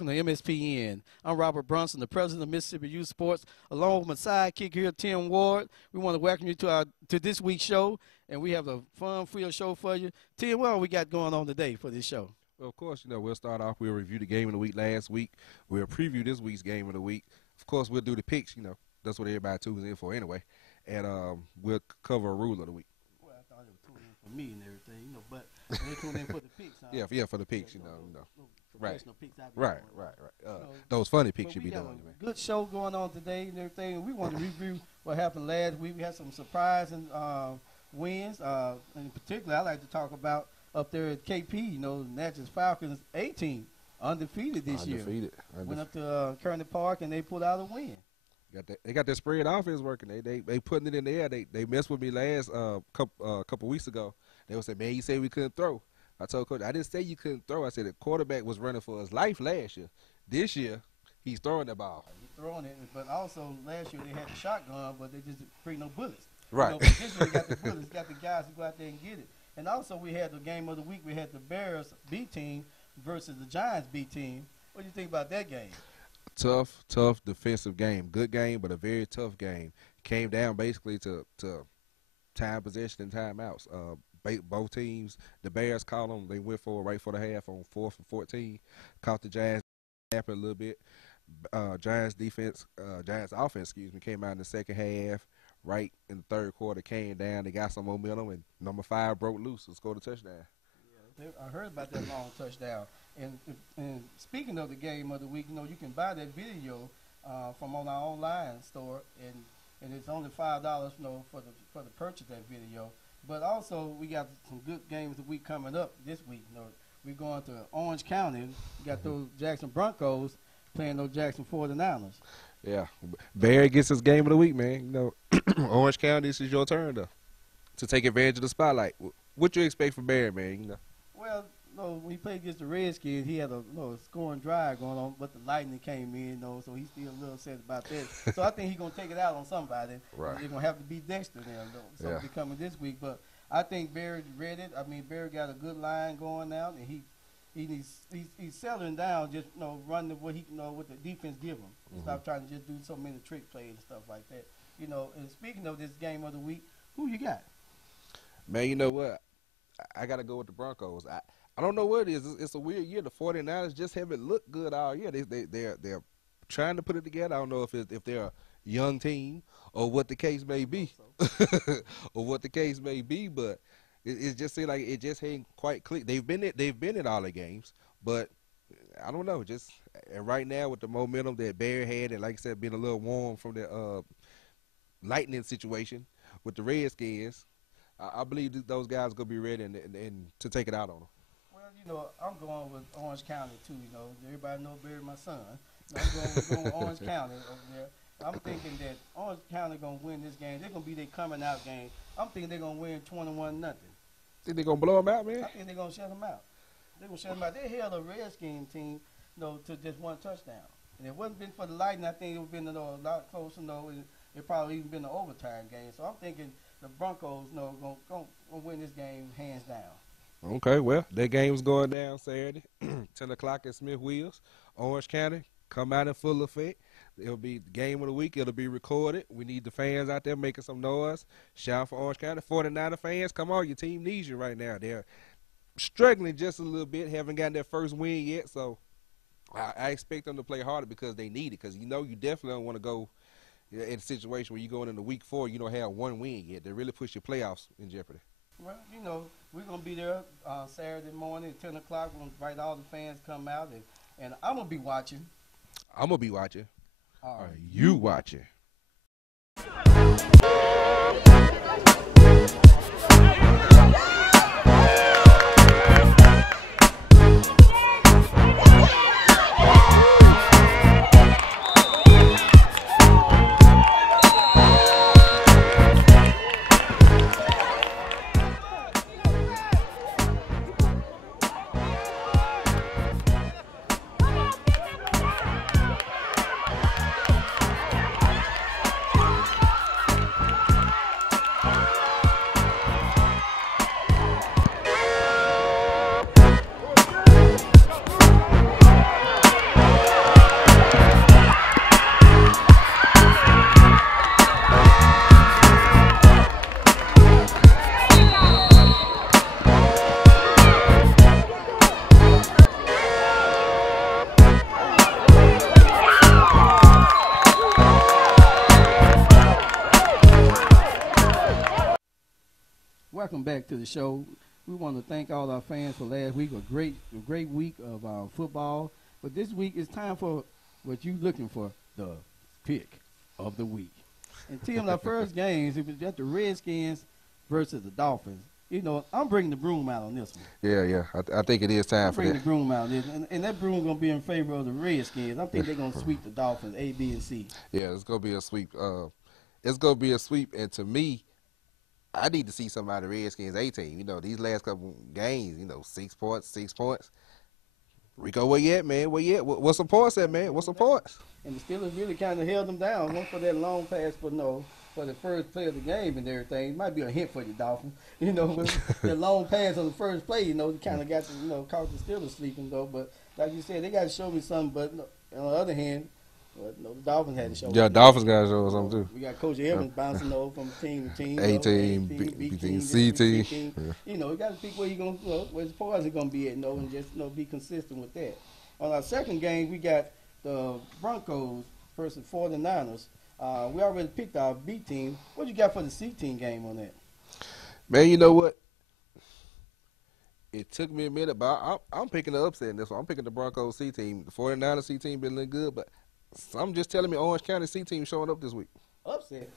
welcome to MSPN. I'm Robert Brunson, the president of Mississippi Youth Sports, along with my sidekick here, Tim Ward. We want to welcome you to this week's show, and we have a fun-filled show for you. Tim, what we got going on today for this show? Well, of course, we'll start off. We'll review the game of the week last week. We'll preview this week's game of the week. Of course, we'll do the picks. That's what everybody tunes in for anyway. And we'll cover a rule of the week. Well, I thought it was tuning in for me and everything, but they tune in for the picks. Huh? Yeah, for the picks, Right. Picks Right. Those funny picks you be doing, man. Good show going on today and everything. We want to review what happened last week. We had some surprising wins. In particular, I like to talk about up there at KP, the Natchez Falcons 18, undefeated this year. Went up to Kearney Park and they pulled out a win. They got their spread offense working. They putting it in the air. They messed with me last couple weeks ago. They would say, man, you said we couldn't throw. I told Coach, I didn't say you couldn't throw. I said the quarterback was running for his life last year. This year, he's throwing the ball. He's throwing it, but also last year they had the shotgun, but they just didn't bring no bullets. Right. But this year they got the bullets, got the guys to go out there and get it. And also we had the game of the week. We had the Bears B team versus the Giants B team. What do you think about that game? Tough defensive game. Good game, but a very tough game. Came down basically to time possession and timeouts. Both teams, the Bears caught them. They went for it right for the half on 4th and 14. Caught the Giants a little bit. Giants offense, came out in the second half. Right in the third quarter, came down. They got some momentum, and number 5 broke loose and scored a touchdown. Yeah, I heard about that long touchdown. And speaking of the game of the week, you can buy that video from on our online store, and it's only $5, for the purchase of that video. But also, we got some good games the week coming up this week. We're going to Orange County. We got those Jackson Broncos playing those Jackson 49ers. Yeah. Barry gets his game of the week, man. Orange County, this is your turn, to take advantage of the spotlight. What you expect from Barry, man? Well, when he played against the Redskins, he had a scoring drive going on, but the Lightning came in, so he's still a little upset about that. So I think he's going to take it out on somebody. Right. They're going to have to beat Dexter now, somebody coming this week. But I think Barry's ready. I mean, Barry got a good line going now, and he's settling down, just running what what the defense give him. Mm-hmm. Stop trying to just do so many trick plays and stuff like that. And speaking of this game of the week, who you got? Man, you know what? I got to go with the Broncos. I don't know what it is. It's a weird year. The 49ers just haven't looked good all year. They're trying to put it together. I don't know if they're a young team or what the case may be, but it just seems like it just ain't quite clicked. They've been in all the games, but I don't know. Just right now with the momentum that Barry had, and like I said, being a little warm from the Lightning situation with the Redskins, I believe those guys are gonna be ready and to take it out on them. Well, I'm going with Orange County too. Everybody know Barry, my son. I'm going with Orange County over there. I'm thinking that Orange County gonna win this game. They're gonna be their coming out game. I'm thinking they're gonna win 21-0. Think they're gonna blow them out, man? I think they're gonna shut them out. They held a Redskin team, to just one touchdown. And if it wasn't been for the Lightning, I think it would have been a lot closer. It probably even been an overtime game. So I'm thinking the Broncos, gonna win this game hands down. Okay, well, that game's going down Saturday, 10 o'clock at Smith Wheels, Orange County. Come out in full effect. It'll be the game of the week. It'll be recorded. We need the fans out there making some noise. Shout for Orange County. 49er fans, come on. Your team needs you right now. They're struggling just a little bit. Haven't gotten their first win yet, so I expect them to play harder because they need it. Because, you definitely don't want to go in a situation where you're going into week 4, you don't have one win yet. They really push your playoffs in jeopardy. Well, we're going to be there Saturday morning at 10 o'clock. We're going to invite all the fans to come out, and I'm going to be watching. I'm going to be watching. Are you watching? welcome back to the show. We want to thank all our fans for last week. A great week of football. But this week it's time for what you looking for, the pick of the week. And Tim, our first games, it was at the Redskins versus the Dolphins. You know, I'm bringing the broom out on this one. Yeah. I think it is time for Bring that. the broom out, and that broom gonna be in favor of the Redskins. I think they're gonna sweep the Dolphins, A, B, and C. Yeah, it's gonna be a sweep. It's gonna be a sweep, and to me, I need to see somebody Redskins A team. You know, these last couple games, 6 points. Rico, where you at, man? Where you at? What's some points at, man? What's some points? And the Steelers really kind of held them down. One for that long pass, but no, for the first play of the game and everything. It might be a hint for the Dolphins. With the long pass on the first play, it kind of got to, caught the Steelers sleeping, though. But like you said, they got to show me something. But on the other hand, the Dolphins had to show. Yeah, Dolphins got to show us something, too. We got Coach Evans bouncing over from team to team. A team, B team, C team. Yeah. We got to pick where you going, where his poison going to be at, and just be consistent with that. On our second game, we got the Broncos versus 49ers. We already picked our B team. What you got for the C team game on that? Man, you know what? It took me a minute, but I'm picking the upset in this one. I'm picking the Broncos C team. The 49ers C team been looking good, but some just telling me Orange County C team showing up this week. Upset?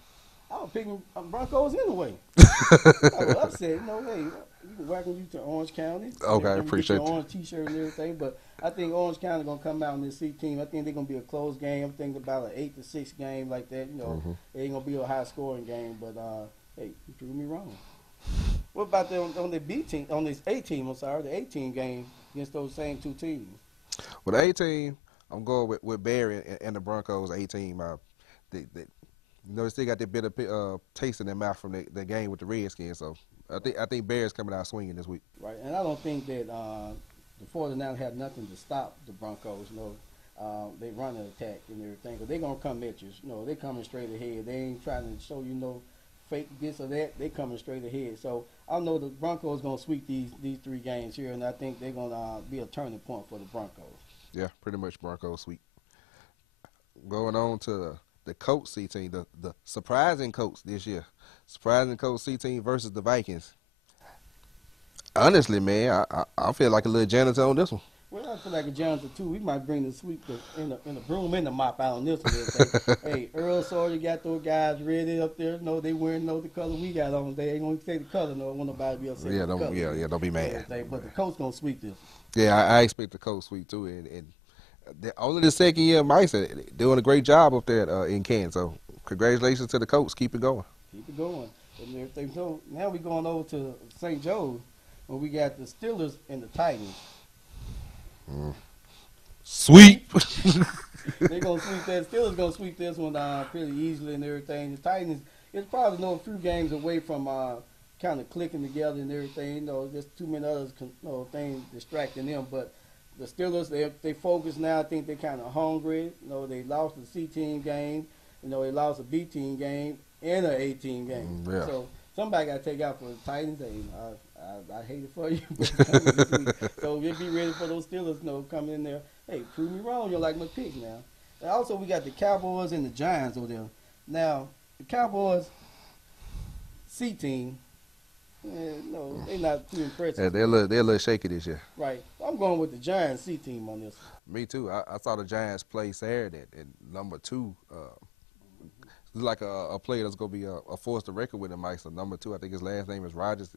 I was picking Broncos anyway. I was upset. Hey, you can welcome you to Orange County. Okay, I appreciate your orange T-shirt and everything, but I think Orange County going to come out in this C team. I think they're going to be a close game. I'm thinking about an 8-6 game like that. It ain't going to be a high-scoring game, but hey, you proved me wrong. What about on the B team, on this A team? I'm sorry, the A team game against those same two teams. With the A team, I'm going with Barry and the Broncos A team. They still got that bit of taste in their mouth from the game with the Redskins. So I think Bears coming out swinging this week. Right, and I don't think that the 49ers have nothing to stop the Broncos. They run an attack and everything, but they're gonna come at you. They coming straight ahead. They ain't trying to show fake this or that. They coming straight ahead. So I know the Broncos gonna sweep these 3 games here, and I think they're gonna be a turning point for the Broncos. Yeah, pretty much Broncos sweep. Going on to the Colts C team, the surprising Colts this year. Surprising Colts C team versus the Vikings. Honestly, man, I feel like a little janitor on this one. Well, I feel like a janitor too. We might bring the sweep in the broom and the mop out on this one. Hey, Earl Sawyer got those guys ready up there. They wearing the color we got on. They ain't gonna say the color. No, I want nobody to be upset. Don't be mad. But the coach gonna sweep this. Yeah, I expect the Colts sweep too, and only the second year of Mike doing a great job up there in Kansas. So congratulations to the Colts. Keep it going. Keep it going and everything. So now we're going over to St. Joe's where we got the Steelers and the Titans. Sweep. They're going to sweep that. Steelers going to sweep this one pretty easily and everything. The Titans, it's probably a few games away from kind of clicking together and everything. Just too many others things distracting them. But the Steelers, they focus now. I think they're kind of hungry. They lost the C team game. They lost a B team game and an A team game. Yeah. So somebody got to take out for the Titans. I hate it for you. So we'll be ready for those Steelers, coming in there. Hey, prove me wrong. You're like my pick now. And also, we got the Cowboys and the Giants over there. Now, the Cowboys C team, they're not too impressive. Yeah, they're a little shaky this year. Right. I'm going with the Giants C team on this. Me too. I saw the Giants play Saturday at number 2. Like a player that's going to be a force to record with him, Mike. So number 2, I think his last name is Rogers.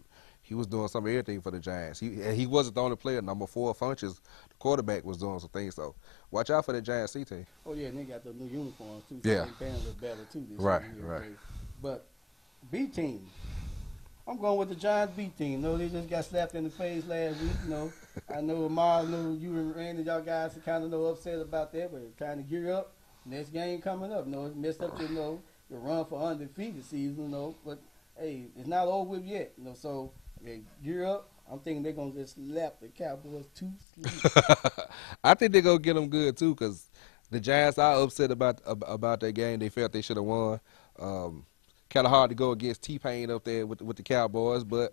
He was doing some of everything for the Giants. He wasn't the only player. Number 4, Funches, the quarterback, was doing some things. So watch out for the Giants C team. Oh, yeah, and they got the new uniforms, too. So yeah. They're paying a little better, too, this right, year. Right. But B team, I'm going with the Giants B team. They just got slapped in the face last week. I know Amar, you and Randy, y'all guys are kind of upset about that, but kind of gear up. Next game coming up. It messed up your run for undefeated season. But hey, it's not over with yet. So they gear up. I'm thinking they're gonna just slap the Cowboys to sleep. I think they're gonna get them good too, because the Giants are upset about that game. They felt they should have won. Kind of hard to go against T-Pain up there with the Cowboys, but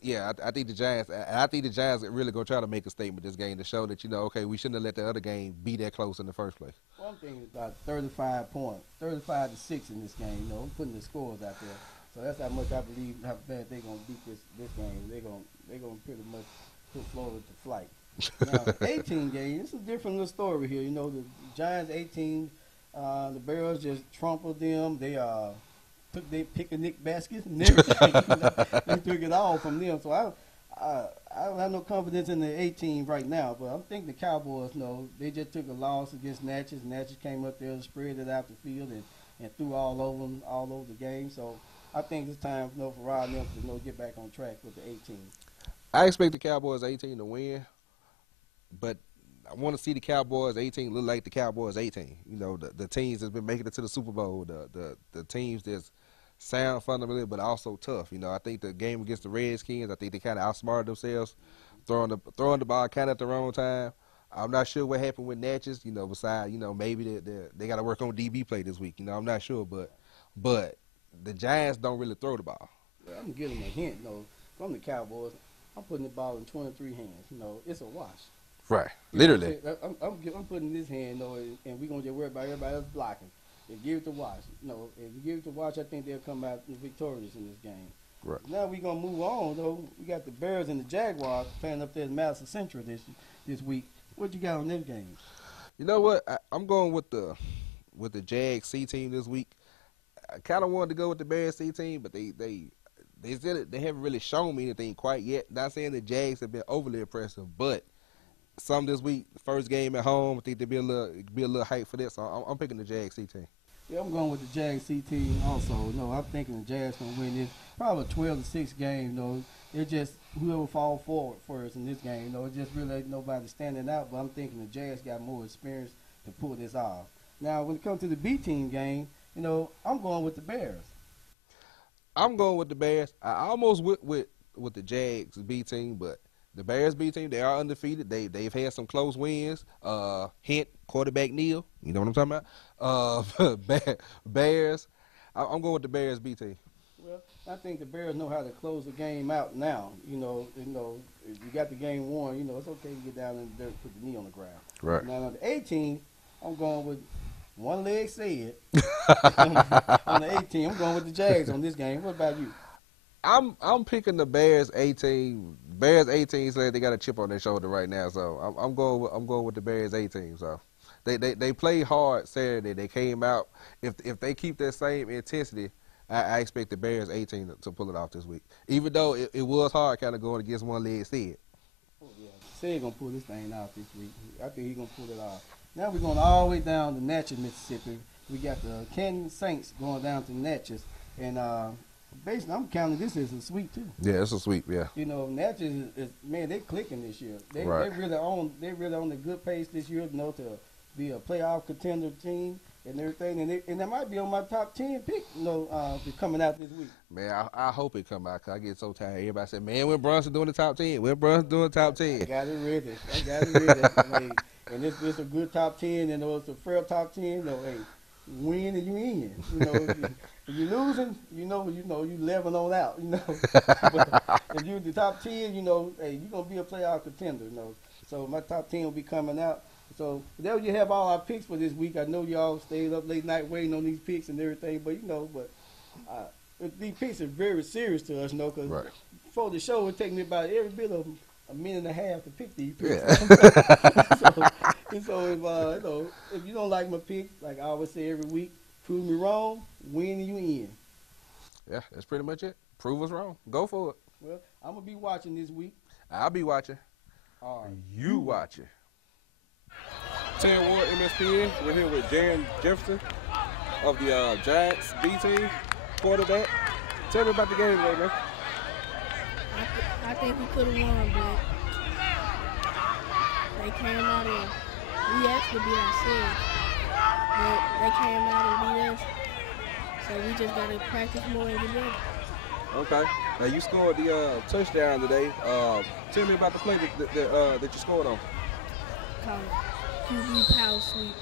yeah, I think the Giants. I think the Giants are really gonna try to make a statement this game to show that okay, we shouldn't have let the other game be that close in the first place. One thing is about 35 points, 35-6 in this game. I'm putting the scores out there. So that's how much I believe how bad they're gonna beat this game. They're gonna pretty much put Florida to flight. Now, 18 game, it's a different little story here. You know, the Giants 18, the Bears just trampled them. They took their picnic baskets and everything. They took it all from them. So I don't have no confidence in the 18 right now, but I'm thinking the Cowboys, they just took a loss against Natchez. Natchez came up there, spread it out the field, and threw all over the game. So I think it's time for Rod and them to get back on track with the 18. I expect the Cowboys 18 to win, but I want to see the Cowboys 18 look like the Cowboys 18. You know, the teams that's been making it to the Super Bowl, the teams that's sound fundamentally but also tough. You know, I think the game against the Redskins, I think they kind of outsmarted themselves, throwing the ball kind of at the wrong time. I'm not sure what happened with Natchez. You know, besides, maybe they got to work on DB play this week. You know, I'm not sure, but the Giants don't really throw the ball. Well, I'm giving them a hint, from the Cowboys. I'm putting the ball in 23 hands. It's a wash. Right, literally. I'm putting this hand, and we're gonna just worry about everybody else blocking. And give it to Watch. If you give it to Watch, I think they'll come out victorious in this game. Right. Now we're gonna move on though. We got the Bears and the Jaguars playing up there in Madison Central this week. What you got on this game? You know what? I'm going with the Jag C team this week. I kind of wanted to go with the Bears C team, but they haven't really shown me anything quite yet. Not saying the Jags have been overly impressive, but some this week, first game at home, I think there'd be a little hype for this. So I'm picking the Jag C team. Yeah, I'm going with the Jag C team also. I'm thinking the Jags gonna win this. Probably a 12-6 game. It just whoever fall forward first in this game. It just really ain't nobody standing out. But I'm thinking the Jags got more experience to pull this off. Now, when it comes to the B team game, I'm going with the Bears. I'm going with the Bears. I almost went with the Jags B team, but the Bears B team, they are undefeated. They've had some close wins. Hint, quarterback Neal. You know what I'm talking about? Bears. I'm going with the Bears B team. Well, I think the Bears know how to close the game out now. If you got the game won, it's okay to get down in the dirt, put the knee on the ground. Right. Now, on the 18, I'm going with one leg said. On the 18, I'm going with the Jags on this game. What about you? I'm picking the Bears 18. Bears 18 said they got a chip on their shoulder right now, so I'm going with the Bears 18. So they played hard Saturday. They came out. If they keep that same intensity, I expect the Bears 18 to pull it off this week. Even though it was hard, kind of going against one leg Sid. Oh yeah, Sid gonna pull this thing out this week. I think he's gonna pull it off. Now we're going all the way down to Natchez, Mississippi. We got the Canton Saints going down to Natchez, and basically, I'm counting this as a sweep too. Yeah, it's a sweep. Yeah. Natchez is man, they clicking this year. They really on the good pace this year. To be a playoff contender team and everything, and they might be on my top 10 pick. Coming out this week. Man, I hope it come out because I get so tired. Everybody said, "Man, when Brunson doing the top 10? When Brunson doing the top 10?" I got it ready. And it's a good top 10, and it's a fair top 10. Hey, win and you in. If you're losing, you 11 on out. But if you're the top 10, hey, you're gonna be a playoff contender. So my top 10 will be coming out. So there you have all our picks for this week. I know y'all stayed up late night waiting on these picks and everything, but these picks are very serious to us, because before the show, it take me about every bit of a minute and a half to pick these picks. Yeah. so if you don't like my pick, like I always say every week, prove me wrong, win and you in. Yeah, that's pretty much it. Prove us wrong. Go for it. Well, I'm going to be watching this week. I'll be watching. All right. You watching. 10 Ward MSPN. We're here with Jan Jefferson of the Giants B team, quarterback. Tell me about the game today, man. I think we could have won, but they came out and we actually beat ourselves. But they came out and beat us, so we just got to practice more and get better. Okay. Now you scored the touchdown today. Tell me about the play that you scored on. Called QB power sweep.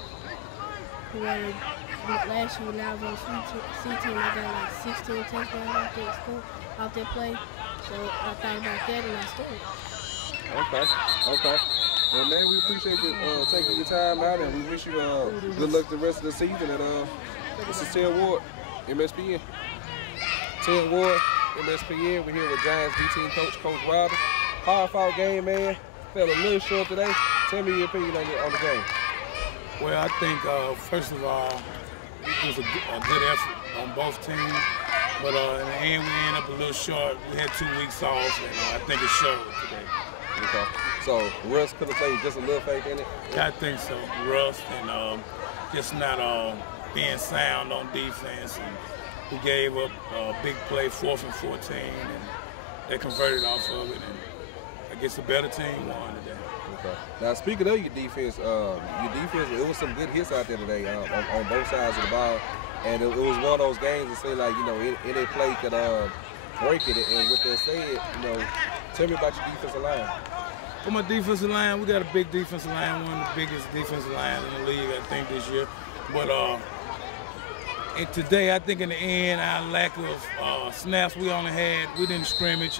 Last year when I was on C team, I got like 16 touchdowns off that play. So I thought about that and I scored. Okay. Well, man, we appreciate you taking your time out, and we wish you good luck the rest of the season. And this is Ted Ward, MSPN. Ted Ward, MSPN. We're here with Giants D-team coach, Coach Wilder. Hard-fought game, man. Fell a little short today. Tell me your opinion on the game. Well, I think, first of all, it was a good effort on both teams. But in the end, we ended up a little short. We had 2 weeks off, and I think it showed today. Okay. So, Russ could have played just a little fake in it? Yeah, I think so. Russ and just not being sound on defense. And we gave up a big play, 4th and 14, and they converted off of it. And I guess the better team won today. Okay. Now, speaking of your defense, it was some good hits out there today on both sides of the ball. And it was one of those games that say, like, any play could break it. And with that said, tell me about your defensive line. For my defensive line, we got a big defensive line, one of the biggest defensive lines in the league, I think, this year. But and today, I think in the end, our lack of snaps we didn't scrimmage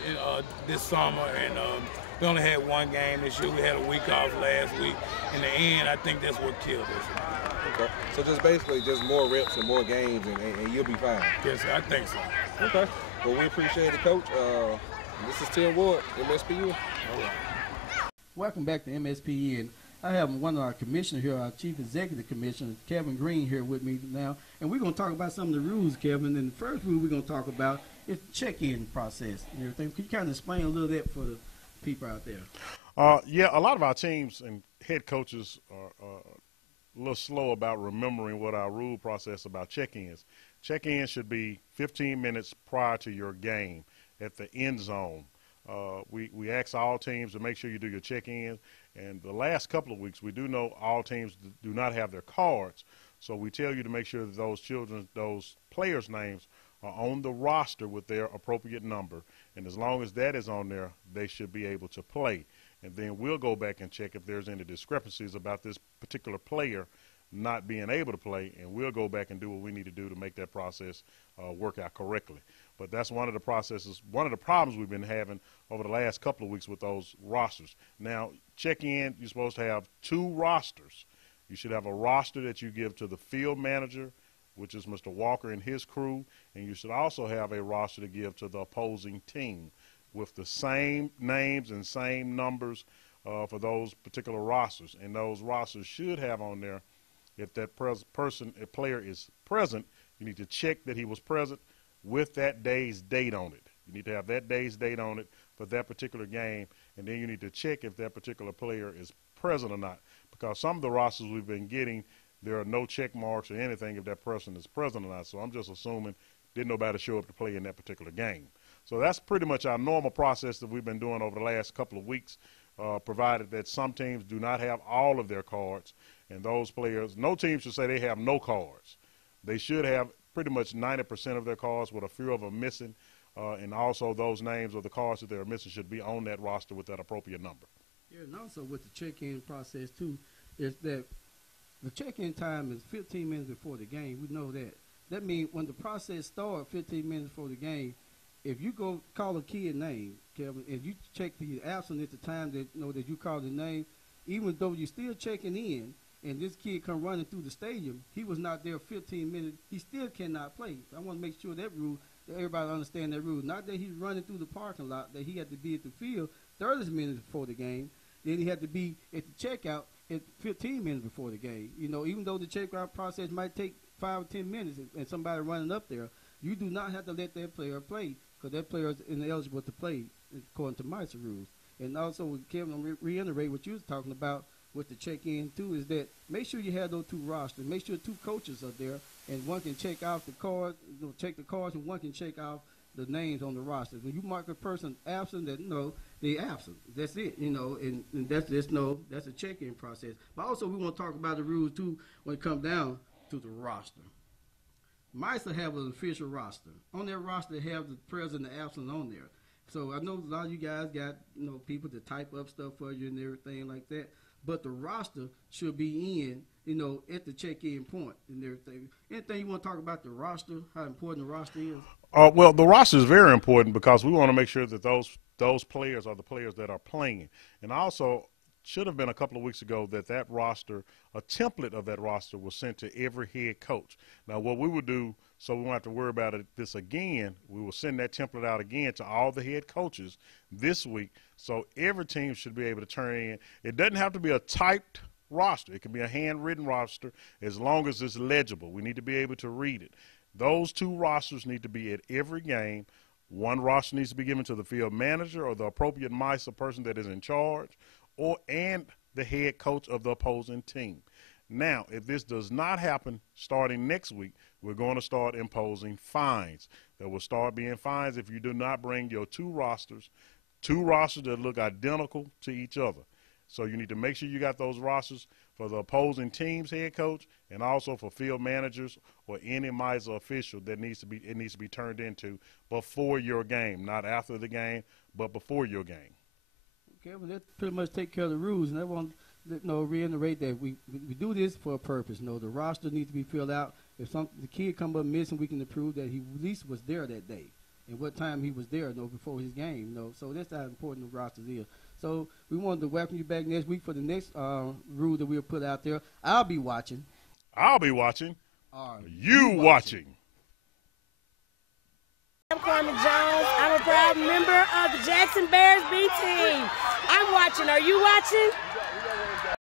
this summer, and we only had 1 game this year. We had a week off last week. In the end, I think that's what killed us. Okay. So just basically just more reps and more games, and you'll be fine. Yes, sir, I think so. Okay. Well, we appreciate it, Coach. This is Tim Ward, MSPN. All right. Welcome back to MSPN. I have one of our commissioners here, our chief executive commissioner, Kevin Green, here with me now. And we're going to talk about some of the rules, Kevin. And the first rule we're going to talk about is the check-in process and everything. Can you kind of explain a little bit for the people out there? Yeah, a lot of our teams and head coaches are a little slow about remembering what our rule process about check-ins. Check-ins should be 15 minutes prior to your game at the end zone. We ask all teams to make sure you do your check-ins. And the last couple of weeks, we do know all teams do not have their cards. So we tell you to make sure that those players' names are on the roster with their appropriate number. And as long as that is on there, they should be able to play. And then we'll go back and check if there's any discrepancies about this particular player not being able to play, and we'll go back and do what we need to do to make that process work out correctly. But that's one of the problems we've been having over the last couple of weeks with those rosters. Now, check-in, you're supposed to have 2 rosters. You should have a roster that you give to the field manager, which is Mr. Walker and his crew, and you should also have a roster to give to the opposing team with the same names and same numbers for those particular rosters. And those rosters should have on there, if that player is present, you need to check that he was present with that day's date on it. You need to have that day's date on it for that particular game, and then you need to check if that particular player is present or not. Because some of the rosters we've been getting, there are no check marks or anything if that person is present or not. So I'm just assuming didn't nobody show up to play in that particular game. So that's pretty much our normal process that we've been doing over the last couple of weeks, provided that some teams do not have all of their cards. And those players, no team should say they have no cards. They should have pretty much 90% of their cards with a few of them missing. And also those names of the cards that they're missing should be on that roster with that appropriate number. Yeah, and also with the check-in process, too, is that the check-in time is 15 minutes before the game. We know that. That means when the process starts 15 minutes before the game, if you go call a kid name, Kevin, if you check the absent at the time that you call the name, even though you're still checking in, and this kid come running through the stadium, he was not there 15 minutes, he still cannot play. I want to make sure that rule, that everybody understand that rule. Not that he's running through the parking lot, that he had to be at the field 30 minutes before the game. Then he had to be at the checkout at 15 minutes before the game. Even though the checkout process might take 5 or 10 minutes and somebody running up there, you do not have to let that player play because that player is ineligible to play according to MISA rules. And also, Kevin, reiterate what you was talking about with the check-in, too, is that make sure you have those 2 rosters. Make sure 2 coaches are there, and one can check off the card, check the cards, and one can check off the names on the roster. When you mark a person absent, they absent. That's it, and that's a check-in process. But also, we want to talk about the rules, too, when it comes down to the roster. MISA have an official roster. On their roster, they have the present and the absent on there. So I know a lot of you guys got, people to type up stuff for you and everything like that. But the roster should be in, at the check-in point and everything. Anything you want to talk about the roster, how important the roster is? Well, the roster is very important because we want to make sure that those players are the players that are playing. And also, should have been a couple of weeks ago that roster, a template of that roster was sent to every head coach. Now, what we would do, so we won't have to worry about this again, we will send that template out again to all the head coaches this week, so every team should be able to turn in. It doesn't have to be a typed roster. It can be a handwritten roster as long as it's legible. We need to be able to read it. Those 2 rosters need to be at every game. One roster needs to be given to the field manager or the appropriate MISA person that is in charge, and the head coach of the opposing team. Now, if this does not happen starting next week, we're going to start imposing fines. There will start being fines if you do not bring your 2 rosters that look identical to each other. So you need to make sure you got those rosters for the opposing team's head coach and also for field managers or any MISA official that needs to be turned into before your game, not after the game, but before your game. Okay, well, that pretty much take care of the rules, and I want to reiterate that we do this for a purpose. The roster needs to be filled out. If the kid come up missing, we can prove that he at least was there that day and what time he was there before his game. So that's how important the roster is. So we wanted to welcome you back next week for the next rule that we'll put out there. I'll be watching. I'll be watching. Are you watching? I'm Carmen Jones. I'm a proud member of the Jackson Bears B team. I'm watching. Are you watching?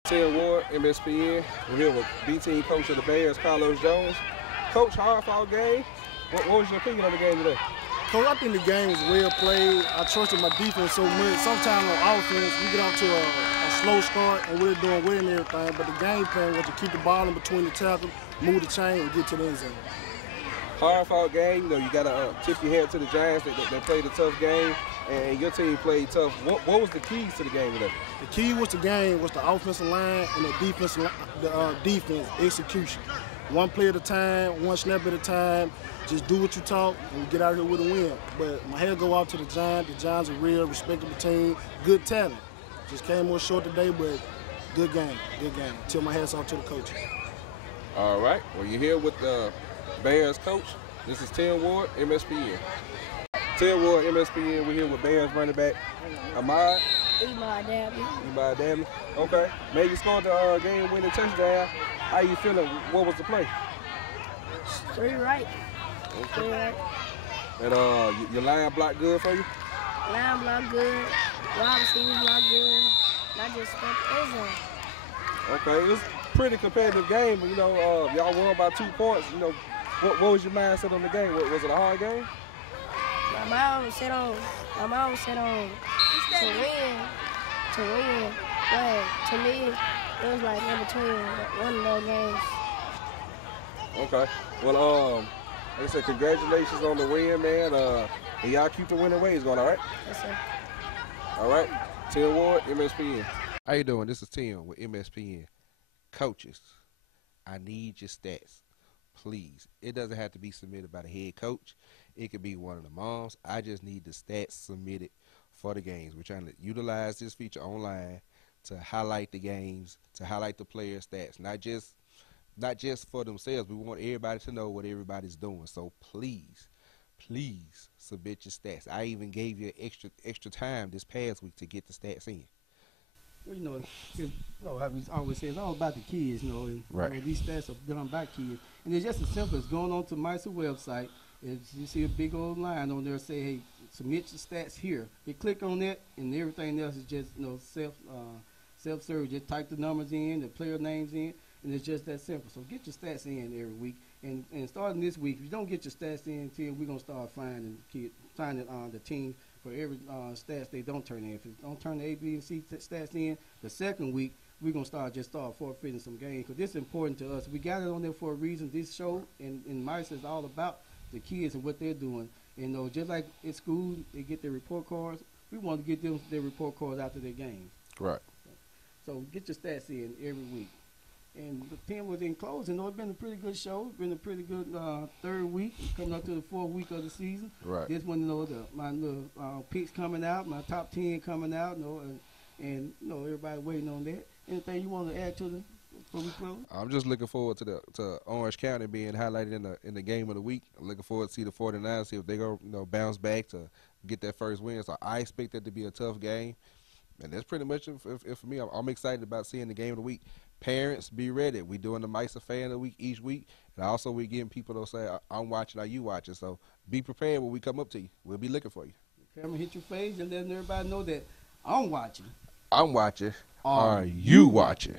Ted Ward, MSPN. We're here with B team coach of the Bears, Carlos Jones. Coach, hard-fought game. What was your opinion on the game today? Coach, I think the game was well played. I trusted my defense so much. Sometimes on offense, we get off to a slow start and we're doing well and everything, but the game plan was to keep the ball in between the tackles, move the chain, and get to the end zone. Hard-fought game. You got to tip your hat to the Giants. They played a tough game, and your team played tough. What was the keys to the game today? The key was the game was the offensive line and the defense execution. One play at a time, one snap at a time. Just do what you talk, and we get out here with a win. But my head go out to the Giants. The Giants are real, respectable team, good talent. Just came more short today, but good game, good game. Tip my hats off to the coaches. All right. Well, you're here with the Bears coach. This is Ted Ward, MSPN. Ted Ward, MSPN. We're here with Bears running back Ahmad. Ahmad Dabney. Okay. Man, you scored the game-winning touchdown. How you feeling? What was the play? Three right. Okay. Three right. And your line block good for you? Line block good. Wide receiver block good. Not just stuff. Okay. It was a pretty competitive game. But, y'all won by 2 points. What was your mindset on the game? Was it a hard game? My mom was set on to win. But to me, it was like in between one of those games. Okay. Well, like I said, congratulations on the win, man. And y'all keep the winning ways going, all right? Yes, sir. All right. Tim Ward, MSPN. How you doing? This is Tim with MSPN. Coaches, I need your stats, please. It doesn't have to be submitted by the head coach. It could be one of the moms. I just need the stats submitted for the games. We're trying to utilize this feature online to highlight the games, to highlight the player stats, not just for themselves. We want everybody to know what everybody's doing. So please submit your stats. I even gave you extra time this past week to get the stats in. Well, how we always say, it's all about the kids, and right. These stats are done by kids. And it's just as simple as going on to MISA website. If you see a big old line on there say, hey, submit your stats here. You click on that, and everything else is just self-serve. Just type the numbers in, the player names in, and it's just that simple. So get your stats in every week. And starting this week, if you don't get your stats in, we're going to start finding the team for every stats they don't turn in. If they don't turn the A, B, and C stats in, the second week, we're going to start forfeiting some games. Because this is important to us. We got it on there for a reason. This show and MISA is all about the kids and what they're doing. And just like at school, they get their report cards, we want to get them their report cards after their games. Right. So get your stats in every week. And the 10 was in closing. It's been a pretty good show. It's been a pretty good third week, coming up to the fourth week of the season. Right. This one, my little picks coming out, my top 10 coming out, and everybody waiting on that. Anything you want to add to them before we close? I'm just looking forward to Orange County being highlighted in the game of the week. I'm looking forward to see the 49ers, see if they go bounce back to get that first win. So I expect that to be a tough game. And that's pretty much it for me. I'm excited about seeing the game of the week. Parents, be ready. We doing the Meister Fan of the Week each week. And also we getting people to say, I'm watching, are you watching? So be prepared when we come up to you. We'll be looking for you. Camera hit your face and letting everybody know that I'm watching. I'm watching. Are you watching?